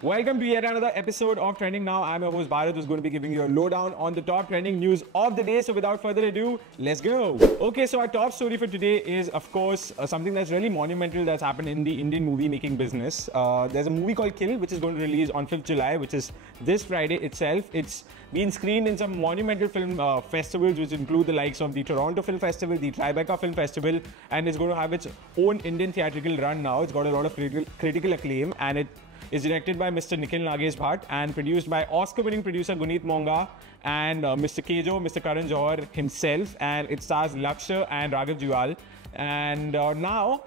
Welcome to yet another episode of Trending Now. I'm your host Bharat, who's going to be giving you a lowdown on the top trending news of the day. So without further ado, let's go. Okay, so our top story for today is, of course, something that's really monumental that's happened in the Indian movie making business. There's a movie called Kill, which is going to release on 5th July, which is this Friday itself. It's been screened in some monumental film festivals, which include the likes of the Toronto Film Festival, the Tribeca Film Festival, and it's going to have its own Indian theatrical run now. It's got a lot of critical acclaim, and it is directed by Mr. Nikhil Nagesh Bhatt and produced by Oscar-winning producer Guneet Monga and Mr. Kejo, Mr. Karan Johar himself, and it stars Lakshya and Raghav Jual. And now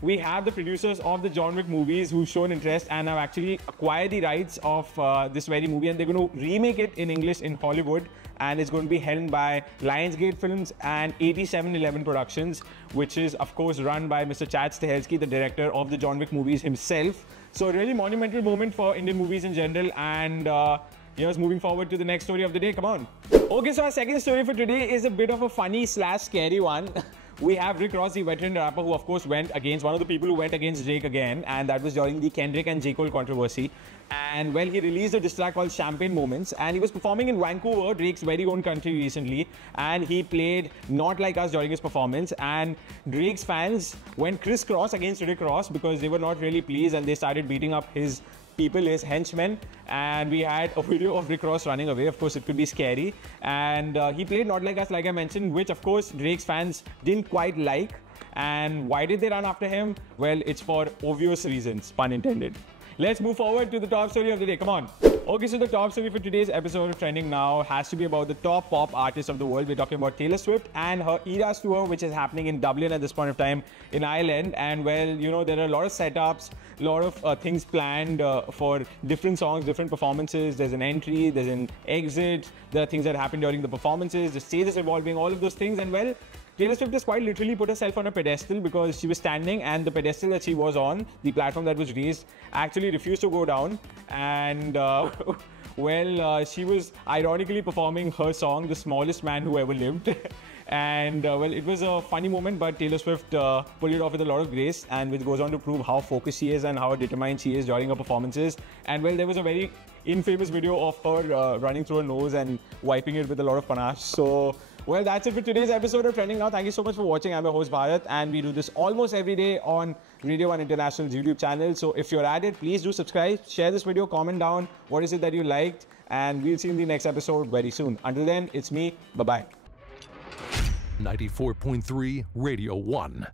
we have the producers of the John Wick movies who've shown interest and have actually acquired the rights of this very movie, and they're going to remake it in English in Hollywood, and it's going to be helmed by Lionsgate Films and 8711 Productions, which is of course run by Mr. Chad Stahelski, the director of the John Wick movies himself. So a really monumental moment for Indian movies in general, and here's moving forward to the next story of the day. Come on. Okay, so our second story for today is a bit of a funny / scary one. We have Rick Ross, the veteran rapper, who of course went against one of the people who went against Drake again, and that was during the Kendrick and J. Cole controversy. And well, he released a diss track called Champagne Moments, and he was performing in Vancouver, Drake's very own country, recently, and he played Not Like Us during his performance, and Drake's fans went crisscross against Rick Ross because they were not really pleased, and they started beating up his people, his henchmen, and we had a video of Rick Ross running away. Of course, it could be scary, and he played Not Like Us, like I mentioned, which of course Drake's fans didn't quite like. And why did they run after him? Well, it's for obvious reasons, pun intended. Let's move forward to the top story of the day. Come on. Okay, so the top story for today's episode of Trending Now has to be about the top pop artists of the world. We're talking about Taylor Swift and her Eras tour, which is happening in Dublin at this point of time in Ireland. And well, you know, there are a lot of setups, a lot of things planned for different songs, different performances. There's an entry, there's an exit, there are things that happen during the performances, the stage is evolving, all of those things. And well, Taylor Swift has quite literally put herself on a pedestal, because she was standing and the pedestal that she was on, the platform that was raised, actually refused to go down. And she was ironically performing her song, The Smallest Man Who Ever Lived. And well, it was a funny moment, but Taylor Swift pulled it off with a lot of grace, and which goes on to prove how focused she is and how determined she is during her performances. And well, there was a very infamous video of her running through her nose and wiping it with a lot of panache. So well, that's it for today's episode of Trending Now. Thank you so much for watching. I'm your host Bharat, and we do this almost every day on Radio 1 International's YouTube channel. So if you're at it, please do subscribe, share this video, comment down what is it that you liked, and we'll see you in the next episode very soon. Until then, it's me. Bye-bye. 94.3 Radio 1.